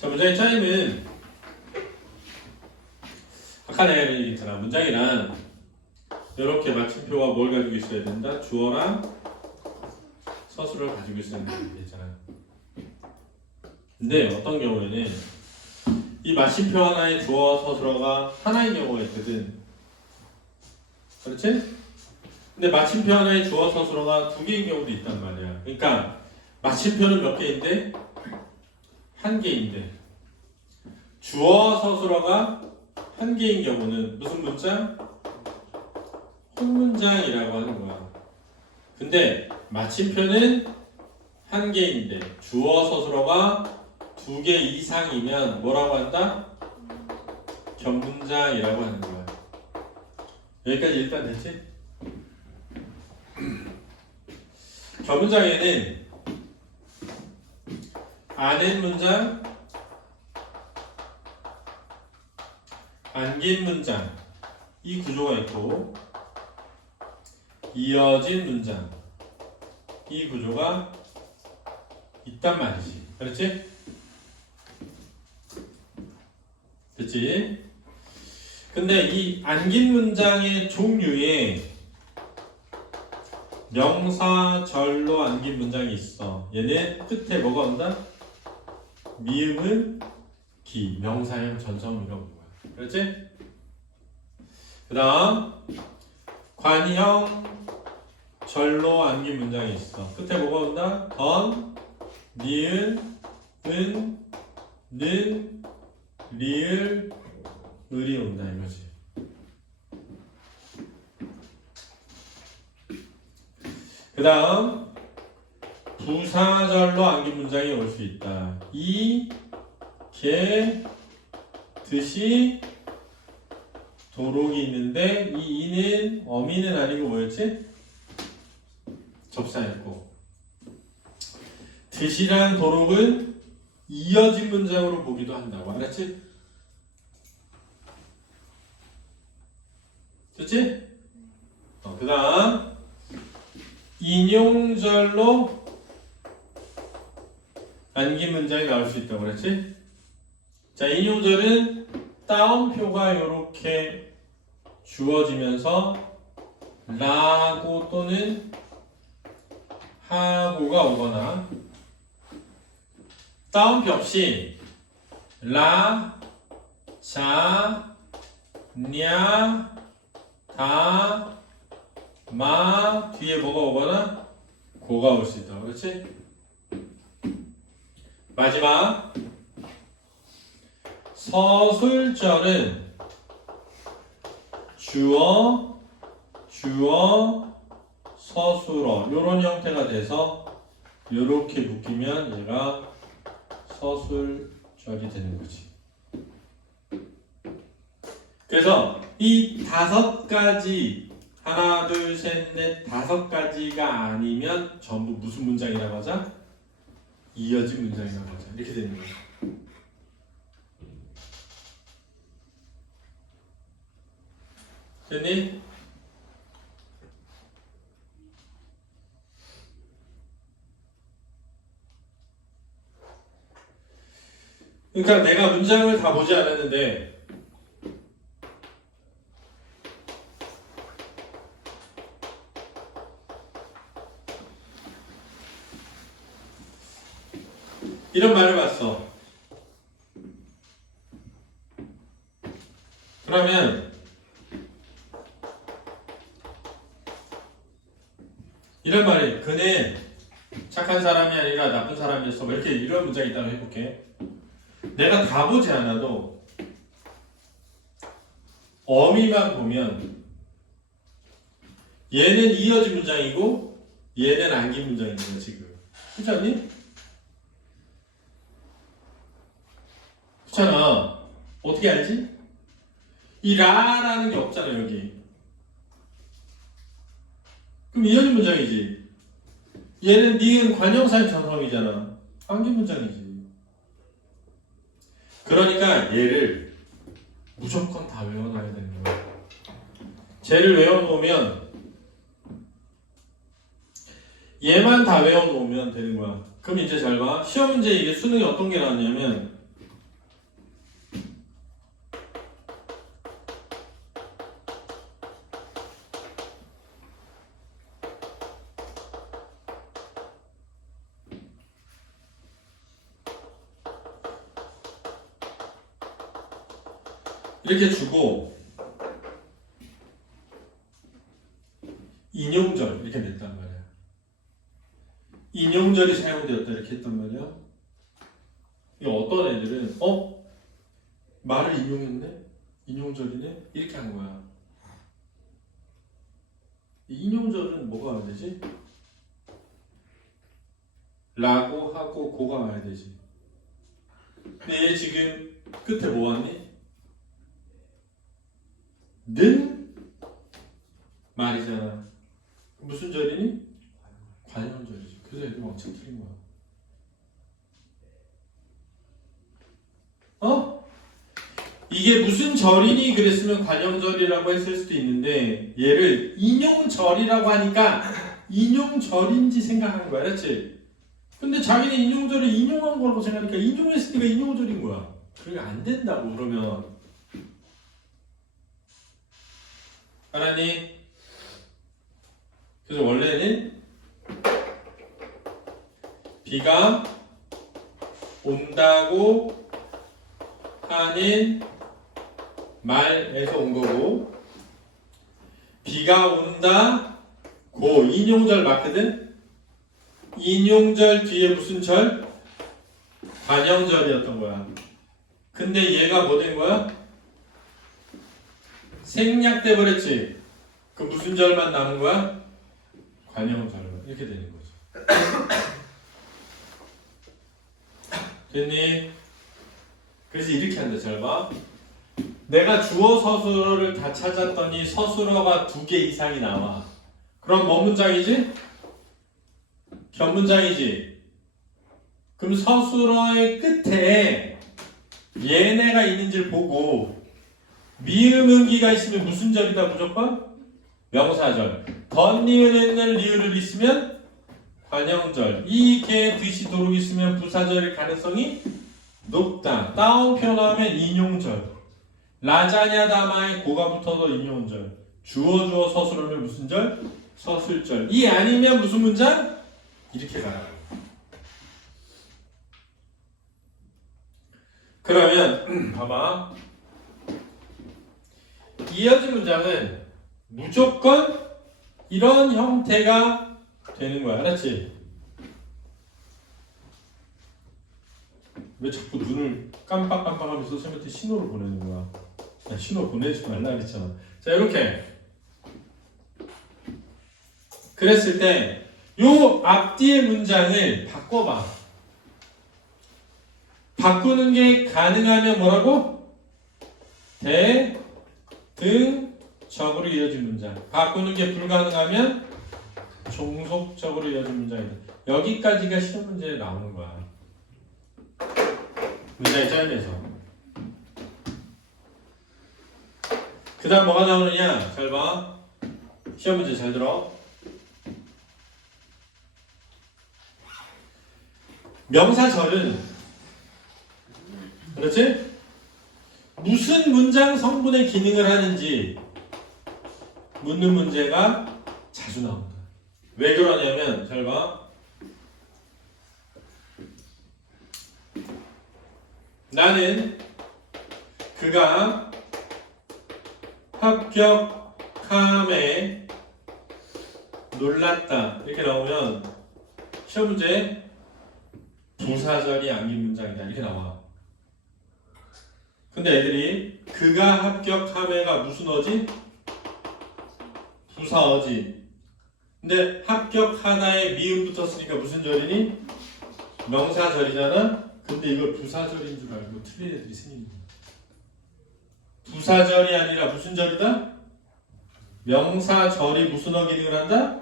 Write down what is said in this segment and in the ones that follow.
자, 문장의 차이는 아까 내가 얘기했잖아. 문장이란 이렇게 마침표가 뭘 가지고 있어야 된다? 주어랑 서술을 가지고 있어야 된다고 얘기했잖아. 근데 어떤 경우에는 이 마침표 하나에 주어 서술어가 하나인 경우가 있거든. 그렇지? 근데 마침표 하나에 주어 서술어가 두 개인 경우도 있단 말이야. 그러니까 마침표는 몇 개인데? 한 개인데 주어 서술어가 한 개인 경우는 무슨 문장? 혼문장이라고 하는 거야. 근데 마침표는 한 개인데 주어 서술어가 두 개 이상이면 뭐라고 한다? 견문장이라고 하는 거야. 여기까지 일단 됐지? 견문장에는 안엔 문장, 안긴 문장 이 구조가 있고 이어진 문장 이 구조가 있단 말이지. 그렇지? 됐지? 근데 이 안긴 문장의 종류에 명사, 절로 안긴 문장이 있어. 얘는 끝에 뭐가 온다? 미음은 기, 명사형 전성미가 오는 거야. 그렇지? 그 다음 관형, 절로 안긴 문장이 있어. 끝에 뭐가 온다? 던, 니은, 은, 는, 리을, 을이 온다 이거지. 그 다음 부사절로 안긴 문장이 올 수 있다. 이, 개, 듯이, 도록이 있는데 이 이는 어미는 아니고 뭐였지? 접사였고 듯이랑 도록은 이어진 문장으로 보기도 한다고. 알았지? 됐지? 그 다음 인용절로 안긴 문장이 나올 수 있다고 그랬지? 자, 인용절은 따옴표가 이렇게 주어지면서 라고 또는 하고가 오거나 따옴표 없이 라, 자, 냐, 다, 마 뒤에 뭐가 오거나 고가 올 수 있다. 그렇지? 마지막 서술절은 주어, 서술어 이런 형태가 돼서 이렇게 묶이면 얘가 서술절이 되는 거지. 그래서 이 5가지 하나, 둘, 셋, 넷 5가지가 아니면 전부 무슨 문장이라고 하자? 이어진 문장이라고 하자. 이렇게 되는 거야. 됐니? 그러니까 내가 문장을 다 보지 않았는데 이런 말을 봤어. 그러면 이런 말이 그는 착한 사람이 아니라 나쁜 사람이었어. 뭐 이렇게 이런 문장이 있다고 해볼게. 내가 다 보지 않아도 어미만 보면 얘는 이어진 문장이고 얘는 안긴 문장인 거야 지금. 그렇지 않니? 그렇잖아. 어떻게 알지? 이 라라는 게 없잖아 여기. 그럼 이어진 문장이지. 얘는 니은 관형사의 전성이잖아. 안긴 문장이지. 그러니까 얘를 무조건 다 외워놔야 되는 거야. 쟤를 외워놓으면 얘만 다 외워놓으면 되는 거야. 그럼 이제 잘 봐. 시험 문제 이게 수능에 어떤 게 나왔냐면 이렇게 주고 인용절 이렇게 냈단 말이야. 인용절이 사용되었다 이렇게 했단 말이야. 이 어떤 애들은 말을 인용했네? 인용절이네? 이렇게 한 거야. 이 인용절은 뭐가 와야 되지? 라고 하고 고가 와야 되지. 근데 얘 지금 끝에 뭐 왔니? 는 말이잖아. 무슨 절이니? 관형절이지. 그래서 애들 엄청 틀린 거야. 이게 무슨 절이니 그랬으면 관형절이라고 했을 수도 있는데 얘를 인용절이라고 하니까 인용절인지 생각한 거야. 그렇지? 근데 자기는 인용절을 인용한 거라고 생각하니까 인용했으니까 인용절인 거야. 그러니까 안 된다고 그러면. 알았니? 그래서 원래는 비가 온다고 하는 말에서 온 거고, 비가 온다 고 인용절 맞거든? 인용절 뒤에 무슨 절? 관형절이었던 거야. 근데 얘가 뭐 된 거야? 생략돼 버렸지. 그 무슨 절만 남은 거야? 관형절. 이렇게 되는 거죠. 됐니? 그래서 이렇게 한다. 잘 봐. 내가 주어 서술어를 다 찾았더니 서술어가 2개 이상이 나와. 그럼 뭔 문장이지? 견문장이지. 그럼 서술어의 끝에 얘네가 있는지를 보고 미음 음기가 있으면 무슨 절이다 무조건? 명사절. 덧니은 했는 리을을 있으면 관형절. 이, 개, 드시, 도록 있으면 부사절일 가능성이 높다. 따옴표 나오면 인용절. 라자냐 다마에 고가 붙어서 인용절. 주어 서술어는 무슨 절? 서술절. 이 아니면 무슨 문장? 이렇게 가라. 그러면 봐봐. 이어진 문장은 무조건 이런 형태가 되는 거야. 알았지? 왜 자꾸 눈을 깜빡깜빡하면서 선생님한테 신호를 보내는 거야? 야, 신호 보내지 말라 그랬잖아. 자, 이렇게 그랬을 때 요 앞뒤의 문장을 바꿔봐. 바꾸는 게 가능하면 뭐라고? 대, 등, 적으로 이어진 문장. 바꾸는 게 불가능하면 종속적으로 이어진 문장이다. 여기까지가 시험 문제에 나오는 거야. 문장이 짧아서. 그 다음 뭐가 나오느냐? 잘 봐. 시험 문제 잘 들어. 명사절은 그렇지? 무슨 문장 성분의 기능을 하는지 묻는 문제가 자주 나온다. 왜 그러냐면 잘 봐. 나는 그가 합격함에 놀랐다. 이렇게 나오면 시험 문제 부사절이 안긴 문장이다. 이렇게 나와. 근데 애들이 그가 합격함에가 무슨 어지? 부사어지. 근데 합격하다에 미음 붙었으니까 무슨 절이니? 명사절이잖아? 근데 이걸 부사절인 줄 알고 틀린 애들이 생긴 거야. 부사절이 아니라 무슨 절이다? 명사절이 무슨 어 기능을 한다?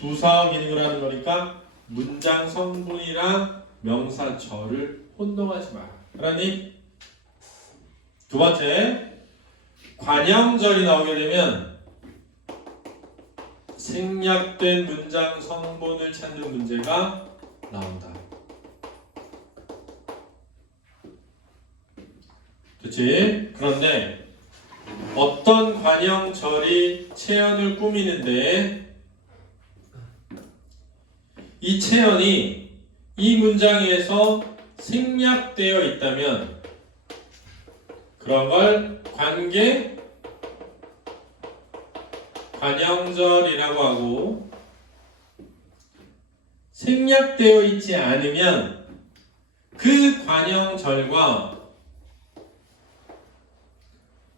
부사어 기능을 하는 거니까 문장 성분이랑 명사절을 혼동하지 마. 알았니? 두 번째, 관형절이 나오게 되면 생략된 문장 성분을 찾는 문제가 나온다. 그치? 그런데 어떤 관형절이 체언을 꾸미는데 이 체언이 이 문장에서 생략되어 있다면 그런 걸 관계 관형절이라고 하고, 생략되어 있지 않으면 그 관형절과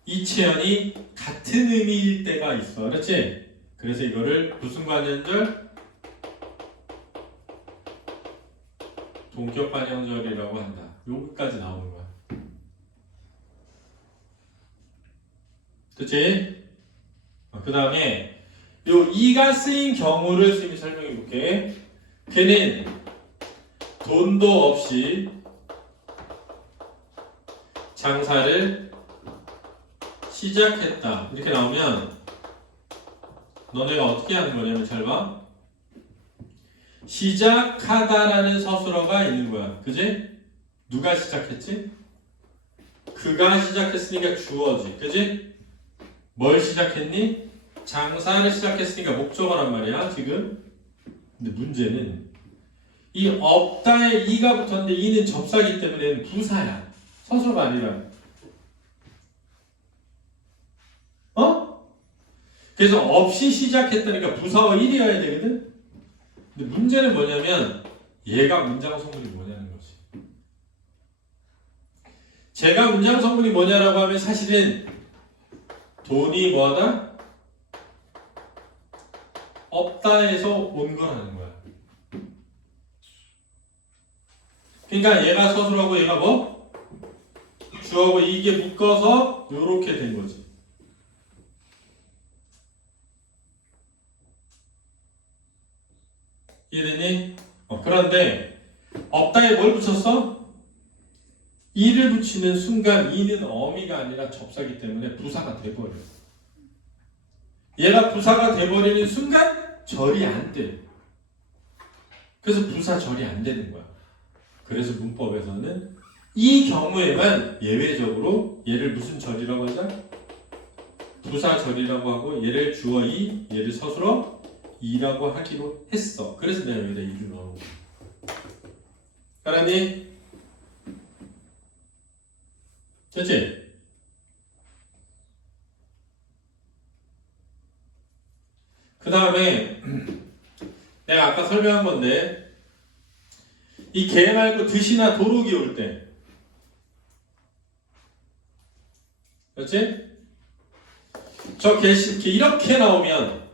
이체연이 같은 의미일 때가 있어. 그렇지? 그래서 이거를 무슨 관형절? 동격 관형절이라고 한다. 여기까지 나오는 거야. 그치? 그 다음에 요 이가 쓰인 경우를 쌤이 설명해 볼게. 그는 돈도 없이 장사를 시작했다. 이렇게 나오면 너네가 어떻게 하는 거냐면 잘 봐. 시작하다라는 서술어가 있는 거야. 그지? 누가 시작했지? 그가 시작했으니까 주어지. 그지? 뭘 시작했니? 장사를 시작했으니까 목적어란 말이야 지금. 근데 문제는 이 없다에 이가 붙었는데 이는 접사기 때문에 부사야. 서술어가 아니라. 그래서 없이 시작했다니까 부사어 1이어야 되거든? 근데 문제는 뭐냐면 얘가 문장 성분이 뭐냐는 거지. 제가 문장 성분이 뭐냐라고 하면 사실은 돈이 뭐하다? 없다에서 온 거라는 거야. 그러니까 얘가 서술하고 얘가 뭐? 주어고 이게 묶어서 요렇게 된 거지. 이해되니? 그런데 없다에 뭘 붙였어? 이를 붙이는 순간 이는 어미가 아니라 접사기 때문에 부사가 돼버려. 얘가 부사가 돼버리는 순간 절이 안 돼. 그래서 부사 절이 안 되는 거야. 그래서 문법에서는 이 경우에만 예외적으로 얘를 무슨 절이라고 하자? 부사 절이라고 하고 얘를 주어 이, 얘를 서술어 이라고 하기로 했어. 그래서 내가 여기다 이를 넣은 거야. 알았니? 됐지? 그 다음에 내가 아까 설명한 건데 이 개 말고 드시나 도록이 올 때, 그렇지? 저 개시 이렇게 나오면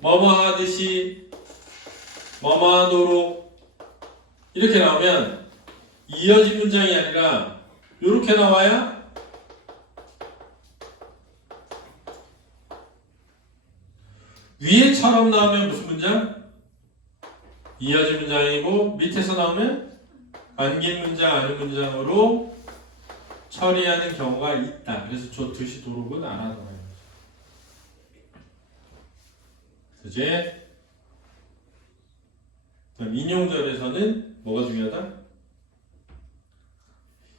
뭐뭐 하듯이 뭐뭐 하도록 이렇게 나오면 이어진 문장이 아니라 이렇게 나와야 위에처럼 나오면 무슨 문장? 이어진 문장이고 밑에서 나오면 안긴 문장, 아는 문장으로 처리하는 경우가 있다. 그래서 저 드시 도록은 안 하더라. 그치? 그럼 인용절에서는 뭐가 중요하다?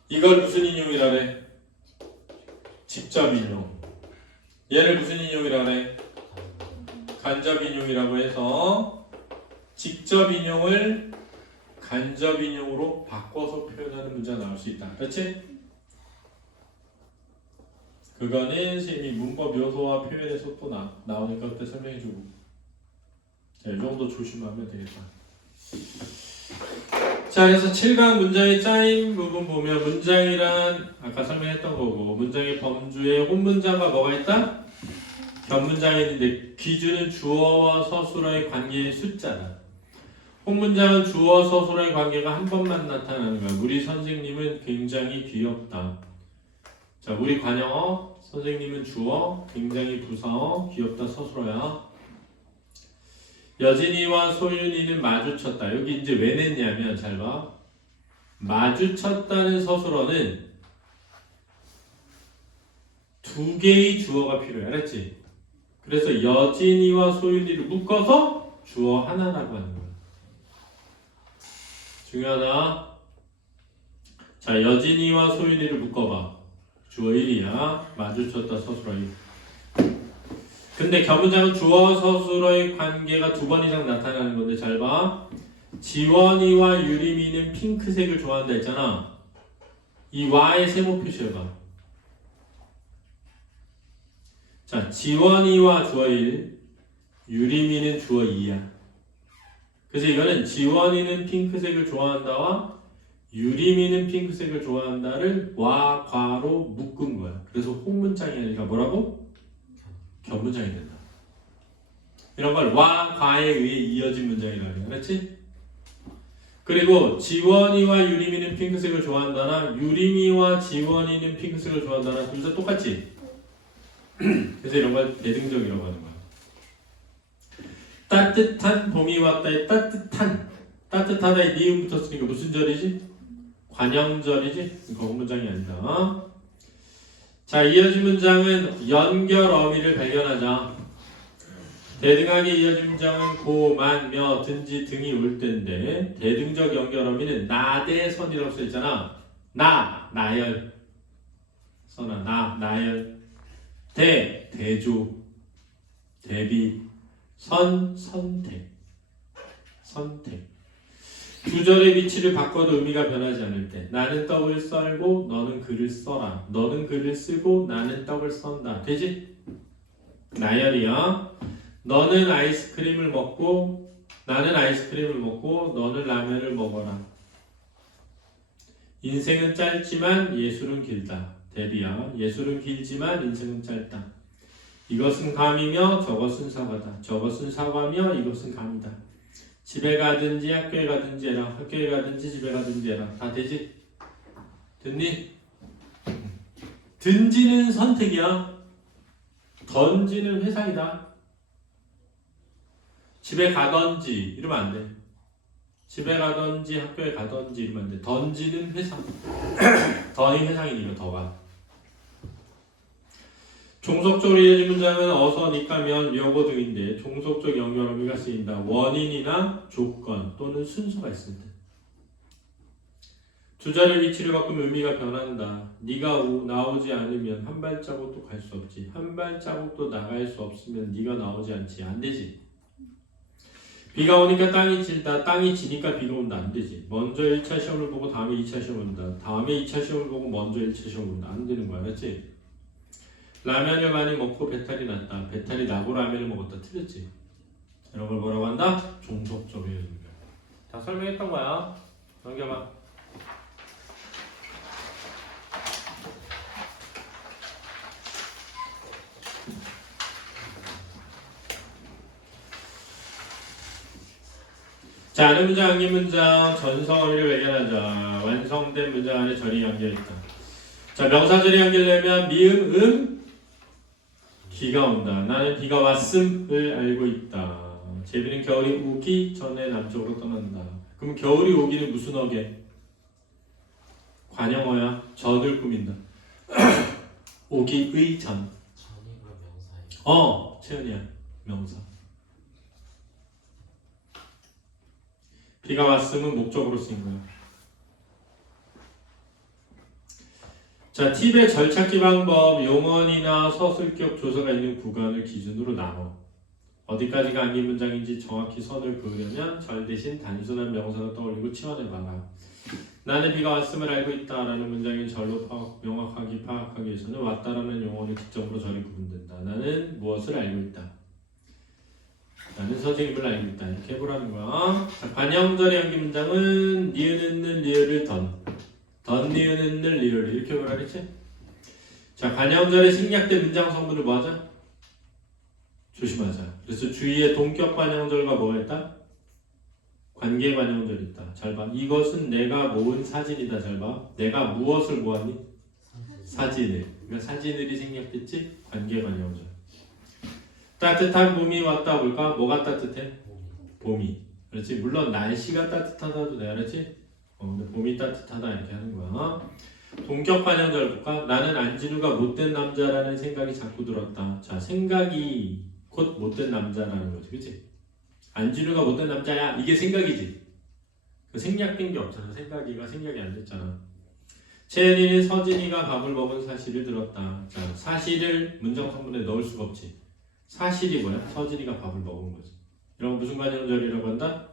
이걸 무슨 인용이라 그래? 직접 인용. 얘를 무슨 인용이라 그래? 간접 인용이라고 해서 직접 인용을 간접 인용으로 바꿔서 표현하는 문제가 나올 수 있다. 그렇지? 그거는 쌤이 문법 요소와 표현에서 또 나오니까 그때 설명해주고. 자, 이 정도 조심하면 되겠다. 자, 그래서 7강 문장의 짜임 부분 보면 문장이란 아까 설명했던 거고, 문장의 범주에 혼문장과 뭐가 있다? 견문장이 있는데 기준은 주어와 서술어의 관계의 숫자다. 혼문장은 주어 서술어의 관계가 한 번만 나타나는 거야. 우리 선생님은 굉장히 귀엽다. 자, 우리 관영어 선생님은 주어, 굉장히 부사어, 귀엽다 서술어야. 여진이와 소윤이는 마주쳤다. 여기 이제 왜 냈냐면 잘 봐. 마주쳤다는 서술어는 두 개의 주어가 필요해. 알았지? 그래서 여진이와 소윤이를 묶어서 주어 하나라고 하는 거야. 중요하다. 자, 여진이와 소윤이를 묶어봐. 주어 1이야. 마주쳤다 서술어 1. 근데 견문장은 주어 서술어의 관계가 두 번 이상 나타나는 건데 잘 봐. 지원이와 유림이는 핑크색을 좋아한다 했잖아. 이 와의 세모 표시해봐. 자, 지원이와 주어 1, 유림이는 주어 2야. 그래서 이거는 지원이는 핑크색을 좋아한다와 유림이는 핑크색을 좋아한다를 와, 과로 묶은 거야. 그래서 홍문장이 아니라 뭐라고? 견문장이 된다. 이런 걸 와, 과에 의해 이어진 문장이라고 해. 그렇지? 그리고 지원이와 유림이는 핑크색을 좋아한다나 유림이와 지원이는 핑크색을 좋아한다나 둘 다 똑같지? 그래서 이런 걸 대등적이라고 하는 거야. 따뜻한 봄이 왔다의 따뜻하다의 니은 붙었으니까 무슨 절이지? 관형절이지? 이거 문장이 아니다. 자, 이어진 문장은 연결 어미를 발견하자. 대등하게 이어진 문장은 고, 만, 며, 든지 등이 올 때인데 대등적 연결 어미는 나대선이라고 써있잖아. 나열. 선아, 나열. 대조. 대비. 선택. 두 절의 위치를 바꿔도 의미가 변하지 않을 때 나는 떡을 썰고 너는 글을 써라. 너는 글을 쓰고 나는 떡을 썬다. 되지? 나열이야. 너는 아이스크림을 먹고 나는 아이스크림을 먹고 너는 라면을 먹어라. 인생은 짧지만 예술은 길다. 대비야. 예술은 길지만 인생은 짧다. 이것은 감이며 저것은 사과다. 저것은 사과며 이것은 감이다. 집에 가든지 학교에 가든지 해라. 학교에 가든지 집에 가든지 해라. 다 되지? 됐니? 든지는 선택이야. 던지는 회상이다. 집에 가든지 이러면 안 돼. 집에 가든지 학교에 가든지 이러면 안 돼. 던지는 회상. 던이 회상이니까 더가. 종속적으로 이어진 문장은 어서, 니까, 면, 려고 등인데 종속적 연결 어미가 쓰인다. 원인이나 조건 또는 순서가 있을 때. 두 자리의 위치를 바꾸면 의미가 변한다. 네가 나오지 않으면 한 발자국도 갈 수 없지. 한 발자국도 나갈 수 없으면 네가 나오지 않지. 안 되지. 비가 오니까 땅이 질다. 땅이 지니까 비가 온다. 안 되지. 먼저 1차 시험을 보고 다음에 2차 시험을 본다. 다음에 2차 시험을 보고 먼저 1차 시험을 본다. 안 되는 거야. 알았지? 라면을 많이 먹고 배탈이 났다. 배탈이 나고 라면을 먹었다. 틀렸지? 이런 걸 뭐라고 한다? 종속적 연결. 다 설명했던 거야. 넘겨봐. 자, 아는 문장, 아닌 문장, 전성어미를 발견하자. 완성된 문장 안에 절이 연결있다. 자, 명사절이 연결되면 미음, 기가 온다. 나는 비가 왔음을 알고 있다. 제비는 겨울이 오기 전에 남쪽으로 떠난다. 그럼 겨울이 오기는 무슨 어게? 관형어야. 전을 꾸민다. 오기의 전. 전이가 명사예요. 채연이야. 명사. 비가 왔음은 목적으로 쓰인 거야. 자, 팁의 절찾기 방법, 용언이나 서술격 조서가 있는 구간을 기준으로 나눠. 어디까지가 아닌 문장인지 정확히 선을 그으려면 절 대신 단순한 명사가 떠올리고 치환해봐라. 나는 비가 왔음을 알고 있다라는 문장인 절로 명확하게 파악하기 위해서는 왔다라는 용언의 기점으로 절이 구분된다. 나는 무엇을 알고 있다. 나는 선생님을 알고 있다. 이렇게 해보라는 거야. 자, 관형절의 연기 문장은 니은 는 리을을 던 니은 는 리을 이렇게 뭐라 그랬지? 자, 관형절의 생략된 문장 성분을 뭐하자? 조심하자. 그래서 주위에 동격 관형절과 뭐가 있다? 관계 관형절이 있다. 잘 봐. 이것은 내가 모은 사진이다. 잘 봐. 내가 무엇을 모았니? 사진을. 그러니까 사진을이 생략됐지? 관계 관형절. 따뜻한 봄이 왔다 볼까? 뭐가 따뜻해? 봄이. 그렇지? 물론 날씨가 따뜻하다도 돼. 알았지? 근데 봄이 따뜻하다 이렇게 하는 거야. 동격 관형절 볼까? 나는 안진우가 못된 남자라는 생각이 자꾸 들었다. 자, 생각이 곧 못된 남자라는 거지. 그치? 안진우가 못된 남자야. 이게 생각이지. 그 생략된 게 없잖아. 생각이가 생략이 안 됐잖아. 채연이는 서진이가 밥을 먹은 사실을 들었다. 자, 사실을 문장 성분에 넣을 수가 없지. 사실이 뭐야? 서진이가 밥을 먹은 거지. 이런 거 무슨 관형절이라고 한다?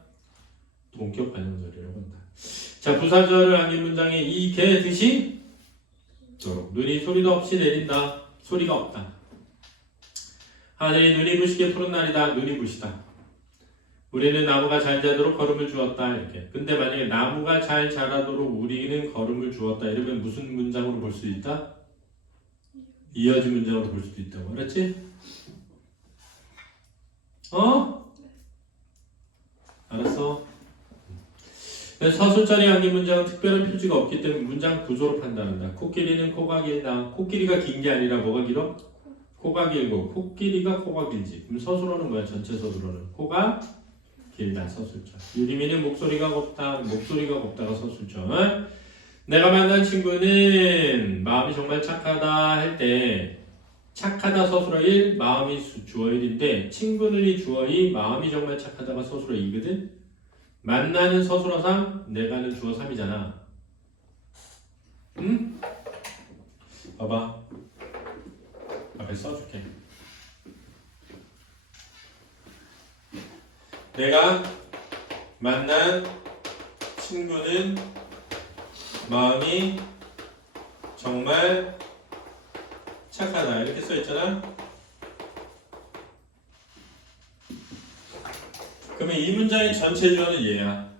동격 관형절이라고 한다. 자, 부사절을 남긴 문장에 이 개 듯이 눈이 소리도 없이 내린다. 소리가 없다. 하늘이 눈이 부시게 푸른 날이다. 눈이 부시다. 우리는 나무가 잘 자도록 걸음을 주었다. 이렇게. 근데 만약에 나무가 잘 자라도록 우리는 걸음을 주었다. 이러면 무슨 문장으로 볼 수 있다? 이어진 문장으로 볼 수도 있다고. 알았지? 알았어. 서술자리 암기 문장은 특별한 표지가 없기 때문에 문장 구조로 판단한다. 코끼리는 코가 길다. 코끼리가 긴 게 아니라 뭐가 길어? 코가 길고 코끼리가 코가 길지. 그럼 서술어는 뭐야? 전체 서술어는 코가 길다. 서술자. 유리미는 목소리가 곱다. 목소리가 곱다가 서술자. 내가 만난 친구는 마음이 정말 착하다 할 때 착하다 서술어 1, 마음이 주어 1인데 친구는 주어 2, 마음이 정말 착하다가 서술어 2거든. 만나는 서술어 3, 내가는 주어 3이잖아. 응? 봐봐. 앞에 써줄게. 내가 만난 친구는 마음이 정말 착하다. 이렇게 써있잖아. 그러면 이 문장의 전체 주어는 얘야.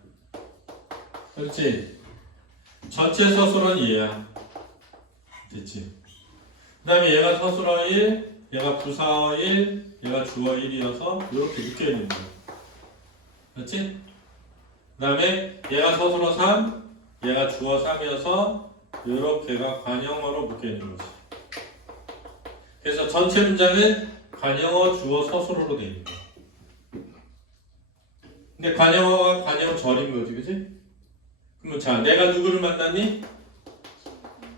그렇지? 전체 서술어는 얘야. 됐지? 그 다음에 얘가 서술어 1, 얘가 부사어 1, 얘가 주어 1이어서 이렇게 묶여있는 거야. 그렇지? 그 다음에 얘가 서술어 3, 얘가 주어 3이어서 이렇게가 관형어로 묶여있는 거지. 그래서 전체 문장은 관형어, 주어, 서술어로 되어 있는 거야. 근데 관형어가 관형절인 거지, 그치? 그러면 자, 내가 누구를 만났니?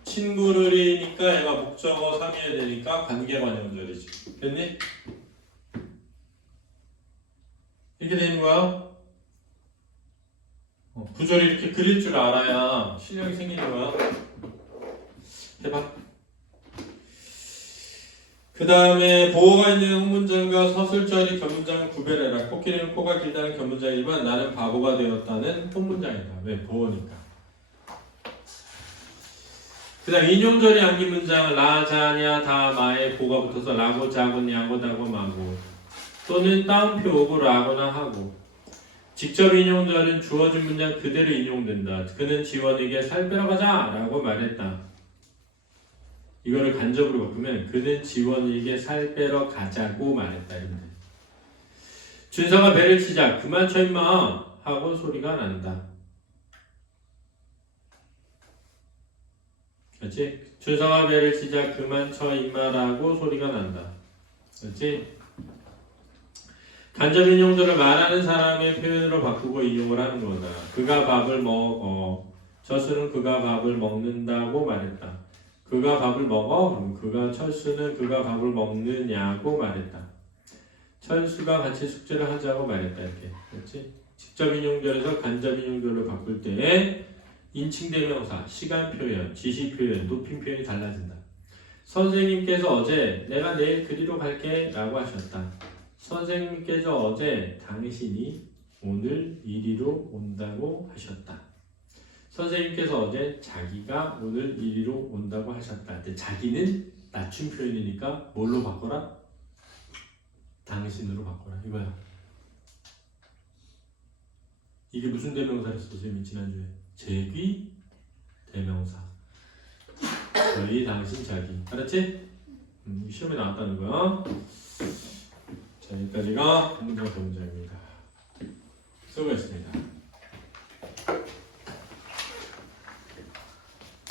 친구를이니까 얘가 목적어 3이어야 되니까 관계관형절이지. 됐니? 이렇게 되는 거야. 구조를 이렇게 그릴 줄 알아야 실력이 생기는 거야. 해봐. 그 다음에 보어가 있는 후문장과 서술절이 견문장을 구별해라. 코끼리는 코가 길다는 견문장이지만 나는 바보가 되었다는 혼문장이다. 왜? 보어니까. 그 다음 인용절이 암긴 문장은 라, 자냐, 다, 마에 보가 붙어서 라고, 자고, 야고, 다고, 마고 또는 따옴표 오고 라거나 하고 직접 인용절은 주어진 문장 그대로 인용된다. 그는 지원에게 살 빼러 가자 라고 말했다. 이거를 간접으로 바꾸면 그는 지원에게 살 빼러 가자고 말했다. 이런데. 준서가 배를 치자 그만 쳐 임마 하고 소리가 난다. 그렇지? 준서가 배를 치자 그만 쳐 임마라고 소리가 난다. 그렇지? 간접 인용절을 말하는 사람의 표현으로 바꾸고 인용을 하는 거다. 그가 밥을 먹어. 철수는 그가 밥을 먹는다고 말했다. 그가 밥을 먹어? 그럼 철수는 그가 밥을 먹느냐고 말했다. 철수가 같이 숙제를 하자고 말했다. 이렇게. 그렇지? 직접 인용절에서 간접 인용절을 바꿀 때 인칭대명사, 시간 표현, 지시 표현, 높임 표현이 달라진다. 선생님께서 어제 내가 내일 그리로 갈게 라고 하셨다. 선생님께서 어제 당신이 오늘 이리로 온다고 하셨다. 선생님께서 어제 자기가 오늘 이리로 온다고 하셨다. 근데 자기는 낮춤 표현이니까 뭘로 바꿔라? 당신으로 바꿔라. 이거야. 이게 무슨 대명사였어? 선생님이 지난주에 제귀 대명사. 저희, 당신, 자기. 알았지? 시험에 나왔다는 거야. 자, 여기까지가 문장 대문장입니다. 수고했습니다.